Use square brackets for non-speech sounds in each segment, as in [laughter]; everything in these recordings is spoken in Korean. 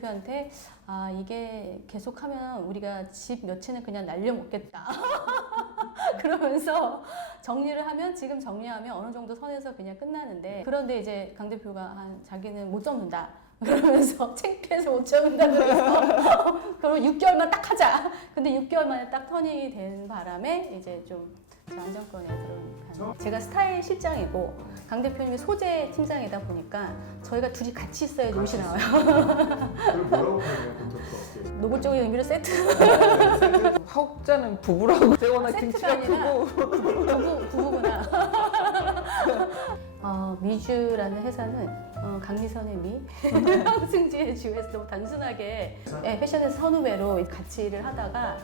대표한테 아 이게 계속하면 우리가 집 몇 채는 그냥 날려먹겠다. [laughs] 그러면서 정리를 하면 지금 정리하면 어느 정도 선에서 그냥 끝나는데 그런데 이제 강 대표가 한 자기는 못 접는다. 그러면서 [laughs] 창피해서 못 접는다 그래서 [laughs] 그럼 6개월만 딱 하자. 근데 6개월 만에 딱 턴이 된 바람에 이제 좀 안정권에 편. 제가 스타일 실장이고 강 대표님이 소재 팀장이다 보니까 저희가 둘이 같이 있어야지 옷이 나와요. 그걸 [laughs] 뭐라고 표현해요? 본토 어떻게? 노골적인 의미로 세트 하옥자는 부부라고 세거나 세트가 김치가 아니라 크고 부부 부부구나. [laughs] 어, 미주라는 회사는 어, 강미선의 미, [laughs] 승지의 주에서 너무 단순하게 예, 패션에서 선후배로 같이 일을 하다가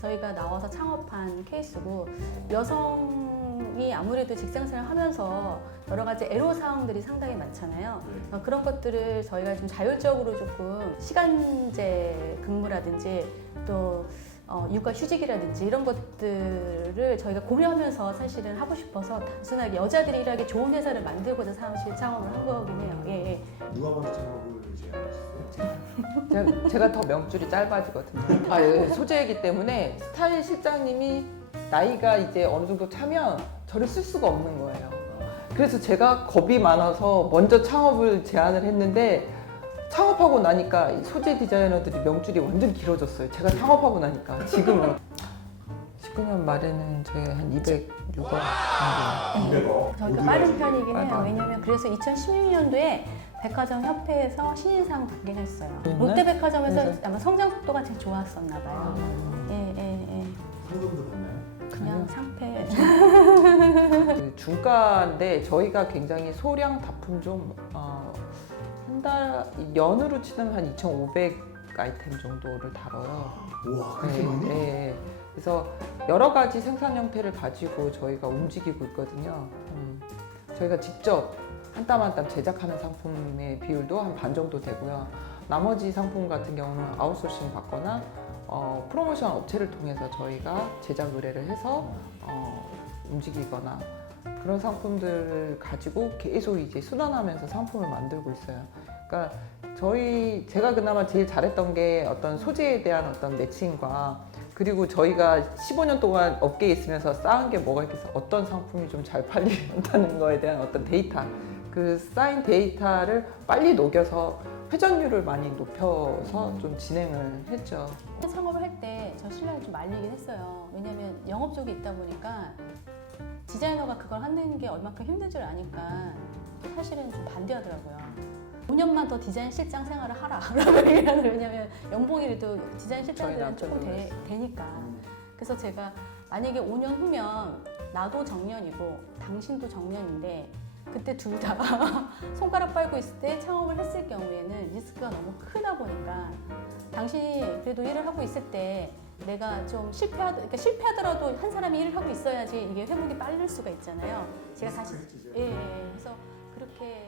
저희가 나와서 창업한 케이스고 여성이 아무래도 직장생활 하면서 여러 가지 애로 사항들이 상당히 많잖아요. 네. 어, 그런 것들을 저희가 좀 자율적으로 조금 시간제 근무라든지 또 어, 육아 휴직이라든지 이런 것들을 저희가 고려하면서 사실은 하고 싶어서 단순하게 여자들이 일하기 좋은 회사를 만들고자 사실 창업을 한 거긴 해요. 예, 예. 누가 먼저 창업을 제안하셨어요? 제가, 제가 더 명줄이 짧아지거든요. 아, 예, [laughs] 소재이기 때문에 스타일 실장님이 나이가 이제 어느 정도 차면 저를 쓸 수가 없는 거예요. 그래서 제가 겁이 많아서 먼저 창업을 제안을 했는데 창업하고 나니까 이 소재 디자이너들이 명줄이 완전 길어졌어요. 제가 창업하고 나니까 지금은 19년 말에는 저희가 한 206억 정도. 200억. 저희가 빠른 편이긴 해요. 빠르다. 왜냐면 그래서 2016년도에 백화점 협회에서 신인상 받긴 했어요. 그랬나? 롯데백화점에서 그래서? 아마 성장 속도가 제일 좋았었나 아, 봐요. 예, 예, 예. 상금도 받나요? 그냥 상패. 그 중가인데 저희가 굉장히 소량 다품 좀 어, 한 달 연으로 치면 한 2,500 아이템 정도를 다뤄요. 우와 그렇게 많이? 네. 그래서 여러 가지 생산 형태를 가지고 저희가 움직이고 있거든요. 음, 저희가 직접 한 땀 한 땀 제작하는 상품의 비율도 한 반 정도 되고요. 나머지 상품 같은 경우는 아웃소싱 받거나 어, 프로모션 업체를 통해서 저희가 제작 의뢰를 해서 어, 움직이거나 그런 상품들을 가지고 계속 이제 순환하면서 상품을 만들고 있어요. 그러니까 저희 제가 그나마 제일 잘했던 게 어떤 소재에 대한 어떤 매칭과 그리고 저희가 15년 동안 업계에 있으면서 쌓은 게 뭐가 있겠어? 어떤 상품이 좀 잘 팔린다는 거에 대한 어떤 데이터. 그 쌓인 데이터를 빨리 녹여서 회전율을 많이 높여서 좀 진행을 했죠. 창업을 할 때 저 신랑이 좀 말리긴 했어요. 왜냐면 영업 쪽에 있다 보니까 디자이너가 그걸 하는 게 얼마큼 힘든 줄 아니까 사실은 좀 반대하더라고요. 5년만 더 디자인 실장 생활을 하라. [laughs] 라고 얘기하는 왜냐면 연봉이라도 디자인 실장들은 조금 되, 되니까. 그래서 제가 만약에 5년 후면 나도 정년이고 당신도 정년인데 그때 둘 다 [laughs] 손가락 빨고 있을 때 창업을 했을 경우에는 리스크가 너무 크다 보니까 당신이 그래도 일을 하고 있을 때 내가 좀 실패하, 그러니까 실패하더라도 한 사람이 일을 하고 있어야지 이게 회복이 빠를 수가 있잖아요. 제가 다시 리스크 해지죠. 예, 예. 그래서 그렇게